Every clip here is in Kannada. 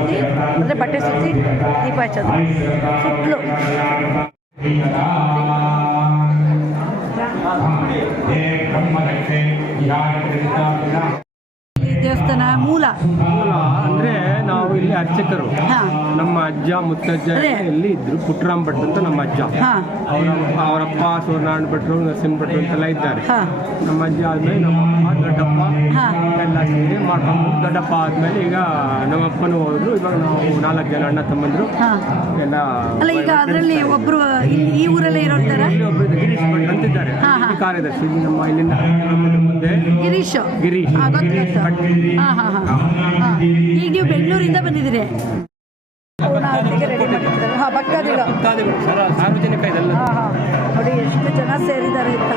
ಸುತ್ತಿ ಅಂದರೆ ಬಟ್ಟೆ ಸುತ್ತಿ ದೀಪ ಹಚ್ಚೋದು. ಸುತ್ತಲೂ. ಈ ದೇವಸ್ಥಾನ ಮೂಲ. ಮೂಲ ಅಂದ್ರೆ ನಾವು ಇಲ್ಲಿ ಅರ್ಚಕರು. ನಮ್ಮ ಅಜ್ಜ ಮುತ್ತಜ್ಜ. ಇಲ್ಲಿ ಇದ್ರು ಪುಟ್ಟರಾಮ್ ಭಟ್ ಅಂತ ನಮ್ಮ ಅಜ್ಜ. ಅವರ ಅವರಪ್ಪ ಸೂರ್ಯನಾರಾಯಣ ಭಟ್ರು ನರಸಿಂಹ ಭಟ್ರು ಅಂತೆಲ್ಲ ಇದ್ದಾರೆ. ನಮ್ಮ ಅಜ್ಜ ಆದ್ಮೇಲೆ ನಮ್ಮ ದೊಡ್ಡಪ್ಪ ಸೇರಿ ಮಾಡ್ಕೊಂಡು ದೊಡ್ಡಪ್ಪ ಆದ್ಮೇಲೆ ಈಗ ನಮ್ಮಪ್ಪನೂ ಹೋದ್ರು ಇವಾಗ ನಾವು ನಾಲ್ಕು ಜನ ಅಣ್ಣ ತಮ್ಮಂದ್ರು. ಹಾಂ. ಎಲ್ಲ ಅಲ್ಲ ಈಗ ಅದರಲ್ಲಿ ಒಬ್ರು ಇಲ್ಲಿ ಈ ಊರಲ್ಲೇ ಇರೋರ್ತಾರ ಇಲ್ಲಿ ಒಬ್ರು ಗಿರೀಶ್ ಭಟ್ ಅಂತಿದ್ದಾರೆ. ಹಾ, ಹಾ. ಇಲ್ಲಿ ಕಾರ್ಯದರ್ಶಿ ಇಲ್ಲಿ ನಮ್ಮ ಇಲ್ಲಿಂದ ನಮ್ಮ ಮುಂದೆ. ಗಿರೀಶ್. ಗಿರೀಶ್. ಹಾಂ ಗೊತ್ತು ಗಿರೀಶ್ ಗೊತ್ತು. ಭಟ್ ಹಾಂ ಹಾಂ ಹಾಂ. ಹಾಂ. ಈಗ ನೀವು ಬೆಂಗಳೂರಿಂದ ಬಂದಿದ್ದೀರಿ? ಹಾಂ ಭಕ್ತಾದಿಗಳು. ಭಕ್ತಾದಿಗಳು ಸರ ಸಾರ್ವಜನಿಕ ಇದೆಲ್ಲ. ಹಾ ಹಾಂ. ನೋಡಿ ಎಷ್ಟು ಜನ ಸೇರಿದ್ದಾರೆ ಅಂತ.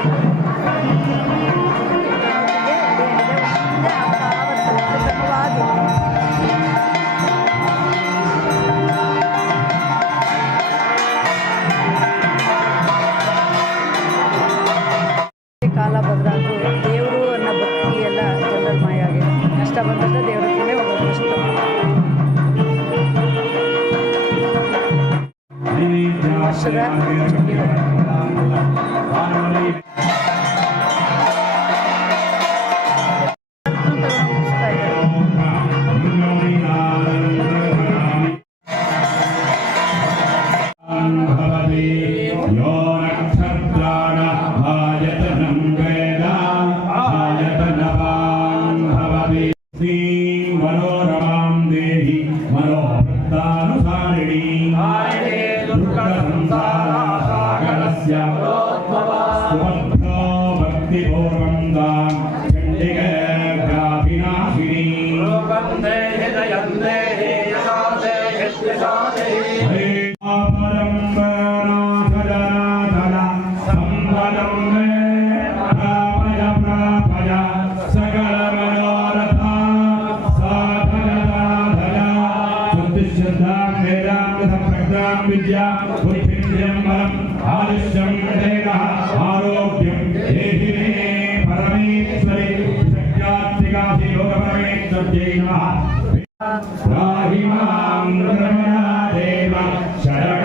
ವರ್ಷದ लोकपरमेश्वर्यै नमः राहि मां रमणा देव शरणागतवत्सले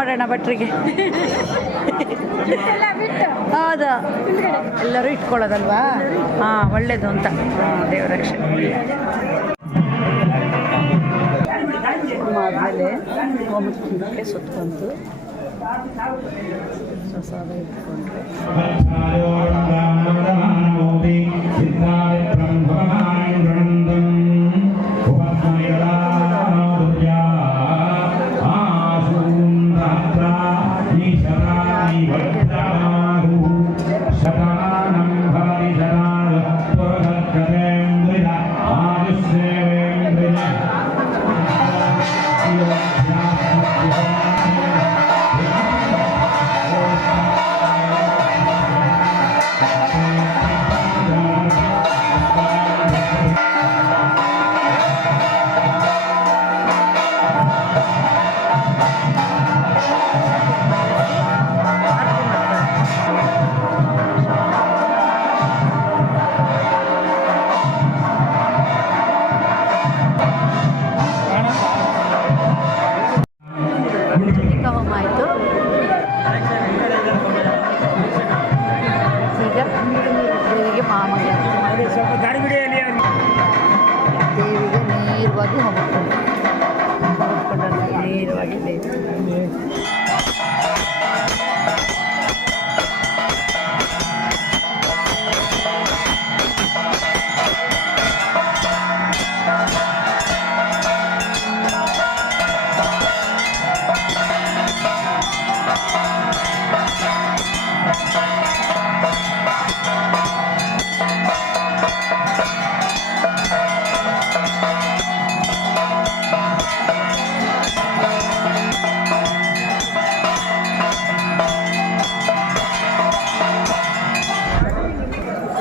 ಮಾಡೋಣ ಭಟ್ರಿಗೆ. ಹೌದಾ. ಎಲ್ಲರೂ ಇಟ್ಕೊಳ್ಳೋದಲ್ವಾ? ಹಾಂ ಒಳ್ಳೇದು ಅಂತ. ಹಾಂ ಸುತ್ತ ಆದಮೇಲೆ ಸುತ್ತಕೊಂಡು ಪ್ರಸಾದ ಇಟ್ಕೊಂಡ್ರೆ Bye. ದೇವಿಗೆ ನೇರವಾಗಿ ಹೋಗ್ಕೊಂಡು ನೇರವಾಗಿ ದೇವಿ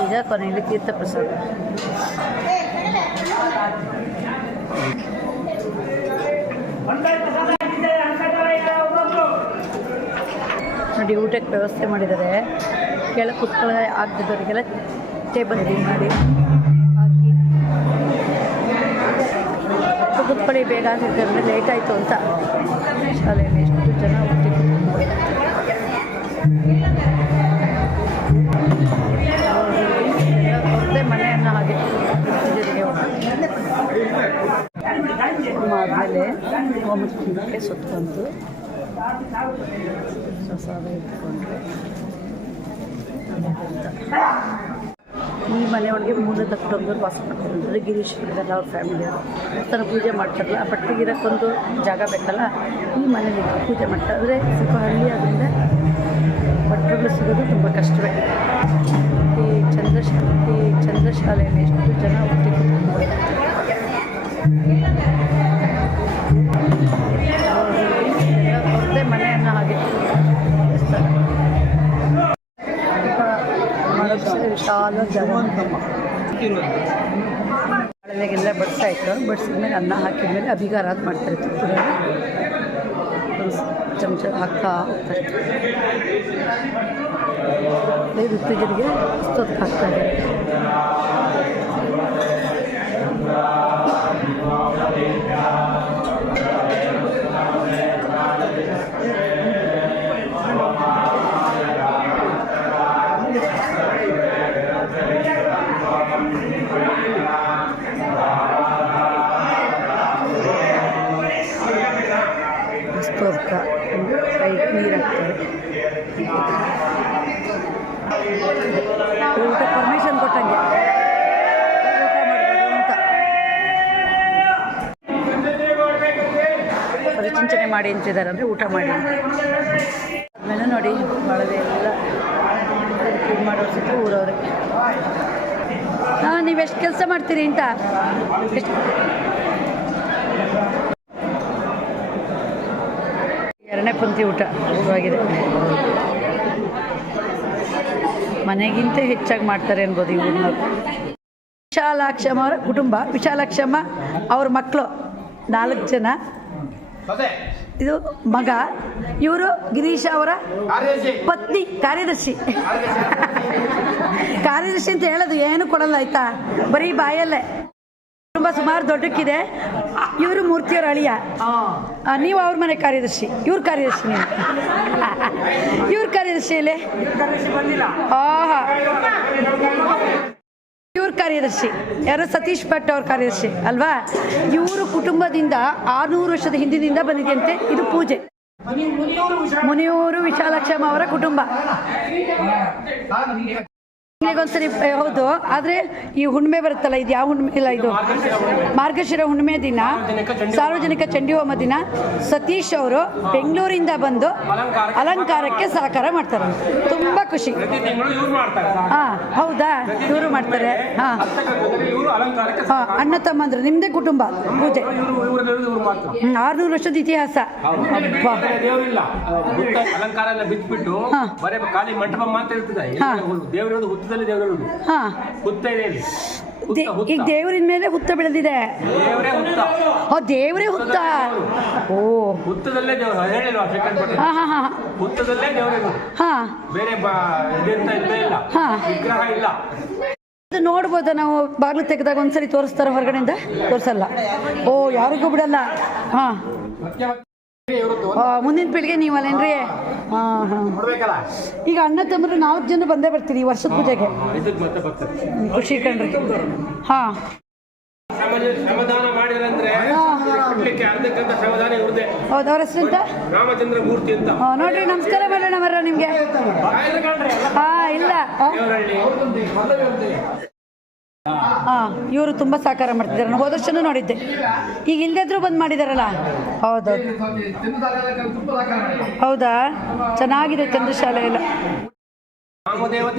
ಈಗ ಕೊನೆಯಲ್ಲಿ ತೀರ್ಥ ಪ್ರಸಾದ ನೋಡಿ, ಊಟಕ್ಕೆ ವ್ಯವಸ್ಥೆ ಮಾಡಿದ್ದಾರೆ. ಕೆಳಗೆ ಕುತ್ಕೊಳ್ಳೋ ಆಗ್ತಿದ್ದವರಿಗೆಲ್ಲ ಟೇಬಲ್ ರೆಡಿ ಮಾಡಿ. ಕುತ್ಕೊಳ್ಳಿ, ಬೇಗ ಆಗಿದ್ದರೆ ಲೇಟ್ ಆಯಿತು ಅಂತ. ಶಾಲೆಯಲ್ಲಿ ಎಷ್ಟು ಜನ ಸುತ್ತಕೊಂಡು ಪ್ರಸಾದ ಈ ಮನೆಯೊಳಗೆ ಮೂರನೇ ಕುಟುಂಬದವ್ರು ವಾಸ ಮಾಡ್ಕೊಂಡ್ರೆ ಗಿರೀಶ್ ಬಿಡ್ತಾರೆ ಅವ್ರ ಫ್ಯಾಮಿಲಿಯವರು ತನ್ನ ಪೂಜೆ ಮಾಡ್ತಾರಲ್ಲ ಬಟ್ಟೆಗೆ ಇರೋಕ್ಕೊಂದು ಜಾಗ ಬೇಕಲ್ಲ, ಈ ಮನೇಲಿ ಪೂಜೆ ಮಾಡ್ತಾರೆ. ಅಂದರೆ ಸ್ವಲ್ಪ ಹಳ್ಳಿ ಆದ್ರಿಂದ ಬಟ್ಟೆಗಳು ಸಿಗೋದು ತುಂಬ ಕಷ್ಟವೇ. ಈ ಚಂದ್ರಶಾಲೆ ಈ ಚಂದ್ರಶಾಲೆಯಲ್ಲಿ ಎಷ್ಟು ಜನ ಒಟ್ಟಿಗೆ ವಿಶಾಲ ಜಾಗ ಹಳೆಗೆಲ್ಲ ಬಡಿಸಾಯ್ತು ಬಡಿಸಿದ್ಮೇಲೆ ಅನ್ನ ಹಾಕಿದ್ಮೇಲೆ ಅಭಿಗಾರ ಅದು ಮಾಡ್ತಾರೆ ತುಪ್ಪದಲ್ಲಿ ಚಮಚ ಹಾಕ್ತಾ ಹೋಗ್ತಾರೆ ಋತುಜರಿಗೆ ಹಾಕ್ತಾ ಇದ್ದಾರೆ ಊಟ ಪರ್ಮಿಷನ್ ಕೊಟ್ಟಂಗೆ. ಊಟ ಮಾಡ್ಬೋದು ಅಂತ. ಪರಿಚಿಂಚನೆ ಮಾಡಿ ಅಂತಿದ್ದಾರೆ ಅಂದರೆ ಊಟ ಮಾಡಿ ಆಮೇಲೆ ನೋಡಿ ಮಾಡೋದೇ ಎಲ್ಲ ಇದು ಮಾಡೋರು ಸಿಕ್ಕರು ಊರವ್ರೆ. ಹಾಂ ಎಷ್ಟು ಕೆಲಸ ಮಾಡ್ತೀರಿ ಅಂತ? ಎರಡನೇ ಪಂಕ್ತಿ ಊಟ ಶುರುವಾಗಿದೆ. ಮನೆಗಿಂತ ಹೆಚ್ಚಾಗಿ ಮಾಡ್ತಾರೆ ಅನ್ಬೋದು ಈ ಊರಿನವ್ರು ವಿಶಾಲಾಕ್ಷಮ್ಮ ಅವರ ಕುಟುಂಬ. ವಿಶಾಲಾಕ್ಷಮ್ಮ ಅವ್ರ ಮಕ್ಕಳು ನಾಲ್ಕು ಜನ. ಇದು ಮಗ. ಇವರು ಗಿರೀಶ್ ಅವರ ಪತ್ನಿ ಕಾರ್ಯದರ್ಶಿ. ಕಾರ್ಯದರ್ಶಿ ಅಂತ ಹೇಳೋದು ಏನು ಕೊಡಲ್ಲ ಆಯ್ತಾ? ಬರೀ ಬಾಯಲ್ಲೇ. ಕುಟುಂಬ ಸುಮಾರು ದೊಡ್ಡಕ್ಕಿದೆ. ಇವರು ಮೂರ್ತಿಯವರ ಅಳಿಯ. ನೀವು ಅವ್ರ ಮನೆ ಕಾರ್ಯದರ್ಶಿ. ಇವ್ರ ಕಾರ್ಯದರ್ಶಿ ನೀವು. ಇವ್ರ ಕಾರ್ಯದರ್ಶಿ ಇಲ್ಲಿ. ಆಹಾ. ಇವ್ರ ಕಾರ್ಯದರ್ಶಿ. ಯಾರು? ಸತೀಶ್ ಭಟ್ ಅವ್ರ ಕಾರ್ಯದರ್ಶಿ. ಅಲ್ವಾ? ಇವರು ಕುಟುಂಬದಿಂದ ಆರುನೂರು ವರ್ಷದ ಹಿಂದಿನಿಂದ ಬಂದಿದೆಯಂತೆ. ಇದು ಪೂಜೆ. ಮುನಿಯೂರು ವಿಶಾಲಾಕ್ಷಮ್ಮ ಅವರ ಕುಟುಂಬ. ಒಂದ್ಸರಿ ಹೌದು. ಆದರೆ ಈ ಹುಣ್ಣಿಮೆ ಬರುತ್ತಲ್ಲ ಇದು ಯಾವ ಹುಣ್ಣಿಮೆ ಇಲ್ಲ ಇದು? ಮಾರ್ಗಶಿರ ಹುಣ್ಣಿಮೆ ದಿನ ಸಾರ್ವಜನಿಕ ಚಂಡಿ ಹೋಮ ದಿನ. ಸತೀಶ್ ಅವರು ಬೆಂಗಳೂರಿಂದ ಬಂದು ಅಲಂಕಾರಕ್ಕೆ ಸಹಕಾರ ಮಾಡ್ತಾರೆ. ತುಂಬ ಖುಷಿ. ಹಾ ಹೌದಾ? ಇವರು ಮಾಡ್ತಾರೆ. ಹಾ. ಹಾ ಅಣ್ಣ ತಮ್ಮಂದ್ರು ನಿಮ್ಮದೇ ಕುಟುಂಬ ಪೂಜೆ. ಆರ್ನೂರು ವರ್ಷದ ಇತಿಹಾಸ. ಹಾ. ಹಾ. ಹುತ್ತ ಇದೆ ಇಲ್ಲಿ ಹುತ್ತ ದೇ- ಹುತ್ತ. ಈಗ ದೇವರಿನ ಮೇಲೆ ಹುತ್ತ ಬೆಳೆದಿದೆ. ದೇವರೇ ಹುತ್ತ. ಓ ದೇವರೇ ಹುತ್ತ. ಓ. ಹುತ್ತದಲ್ಲೇ ದೇವರು. ಹೇಳಿಲ್ವಾ ಸೆಕೆಂಡ್ ಹಾ ಹಾ ಹಾ. ಹುತ್ತದಲ್ಲೇ ದೇವರಿರೋದು ಹಾ. ಬೇರೆ ಬ- ಇದೆಂತ ಇಲ್ಲೇ ಇಲ್ಲ. ಹಾ. ವಿಗ್ರಹ ಇಲ್ಲ. ಅದು ನೋಡ್ಬೋದಾ ನಾವು ಬಾಗಿಲು ತೆಗೆದಾಗ ಒಂದ್ಸರಿ ತೋರಿಸ್ತಾರೆ ಹೊರಗಡೆಯಿಂದ? ತೋರಿಸಲ್ಲ. ಓ ಯಾರಿಗೂ ಬಿಡಲ್ಲ. ಹಾ. ಮುಂದಿನ ಪೀಳಿಗೆ ನೀವು ಅಲ್ಲೇನ್ರಿ? ಹಾ. ಹಾಂ. ಈಗ ಅಣ್ಣ ತಮ್ಮರು ನಾಲ್ಕು ಜನ ಬಂದೇ ಬರ್ತೀರಿ ಈ ವರ್ಷದ ಪೂಜೆಗೆ? ಖುಷಿ ಕಣ್ರಿ. ಹಾ. ಶ್ರಮ- ಶ್ರಮದಾನ ಅರ್ಧಕ್ಕಂತ ಇವ್ರದೇ ಹೌದು ಅವ್ರ ಹೆಸರು ಅಂತ ರಾಮಚಂದ್ರ ಮೂರ್ತಿ ಅಂತ. ಹಾಂ ನೋಡ್ರಿ ನಮಸ್ಕಾರ ಮಾಡೋಣ ಮರ ನಿಮಗೆ. ಹಾಂ ಇಲ್ಲ. ಹಾಂ. ಇವರು ತುಂಬ ಸಹಕಾರ ಮಾಡ್ತಿದ್ದಾರೆ. ನಾನು ಹೋದ ವರ್ಷನೂ ನೋಡಿದ್ದೆ. ಈಗ ಇಲ್ಲದಿದ್ರು ಬಂದು ಮಾಡಿದಾರಲ್ಲ? ಹೌದೌದು ಹೌದಾ? ಚೆನ್ನಾಗಿದೆ ಚಂದ್ರಶಾಲೆ ಎಲ್ಲ.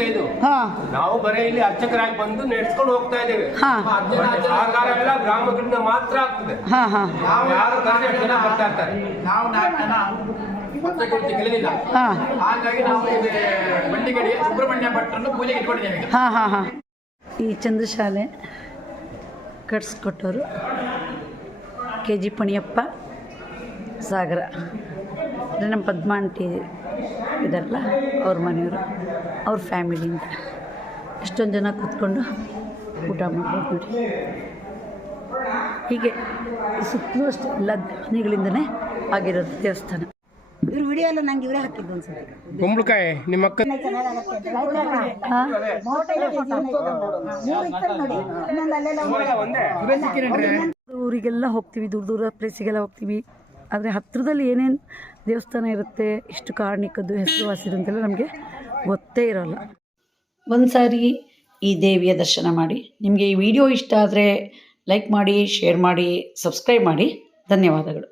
ಇದು. ಹಾಂ. ನಾವು ಬರೀ ಇಲ್ಲಿ ಅರ್ಚಕರಾಗಿ ಬಂದು ನಡೆಸ್ಕೊಂಡು ಹೋಗ್ತಾ ಇದ್ದೇವೆ. ಸಹಕಾರ ಎಲ್ಲ ಗ್ರಾಮಗಳಿಂದ ಮಾತ್ರ ಆಗ್ತದೆ. ಹಾಂ ಹಾಂ. ನಾವು ಯಾರು ಜನ ಬರ್ತಾ ಇರ್ತಾರೆ. ನಾವು ಹಾಗಾಗಿ ನಾವು ಬಂಡಿಗಡಿ ಸುಬ್ರಹ್ಮಣ್ಯ ಭಟ್ರನ್ನು ಪೂಜೆಗೆ ಇಟ್ಕೊಂಡಿದ್ದೇವೆ ಈಗ. ಹಾಂ ಹಾಂ ಹಾಂ. ಈ ಚಂದ್ರಶಾಲೆ ಕಟ್ಸ್ಕೊಟ್ಟವರು ಕೆ ಜಿ ಪಣಿಯಪ್ಪ ಸಾಗರ. ನಮ್ಮ ಪದ್ಮ ಆಂಟಿ ಇದಾರಲ್ಲ ಅವ್ರ ಮನೆಯವರು, ಅವ್ರ ಫ್ಯಾಮಿಲಿಯಿಂದ. ಎಷ್ಟೊಂದು ಜನ ಕೂತ್ಕೊಂಡು ಊಟ ಮಾಡ್ಬೋದು ನೋಡಿ ಹೀಗೆ ಸುತ್ತಲೂ ಅಷ್ಟು ಎಲ್ಲ ಮನೆಗಳಿಂದನೇ ಆಗಿರೋದು ದೇವಸ್ಥಾನ. ಇವ್ರ ವಿಡಿಯೋ ಎಲ್ಲ ನಂಗೆ ಇವರೇ ಹಾಕಿದ್ದು ಕುಂಬಳಕಾಯಿ ನಿಮ್ಮ ಅಕ್ಕ ಊರಿಗೆಲ್ಲ ಹೋಗ್ತೀವಿ ದೂರ ದೂರ ಪ್ಲೇಸಿಗೆಲ್ಲ ಹೋಗ್ತೀವಿ. ಆದರೆ ಹತ್ತಿರದಲ್ಲಿ ಏನೇನು ದೇವಸ್ಥಾನ ಇರುತ್ತೆ ಇಷ್ಟು ಕಾರಣಿಕದ್ದು ಹೆಸರುವಾಸಿದು ಅಂತೆಲ್ಲ ನಮಗೆ ಗೊತ್ತೇ ಇರೋಲ್ಲ. ಒಂದು ಸಾರಿ ಈ ದೇವಿಯ ದರ್ಶನ ಮಾಡಿ. ನಿಮಗೆ ಈ ವಿಡಿಯೋ ಇಷ್ಟ ಆದರೆ ಲೈಕ್ ಮಾಡಿ ಶೇರ್ ಮಾಡಿ ಸಬ್ಸ್ಕ್ರೈಬ್ ಮಾಡಿ. ಧನ್ಯವಾದಗಳು.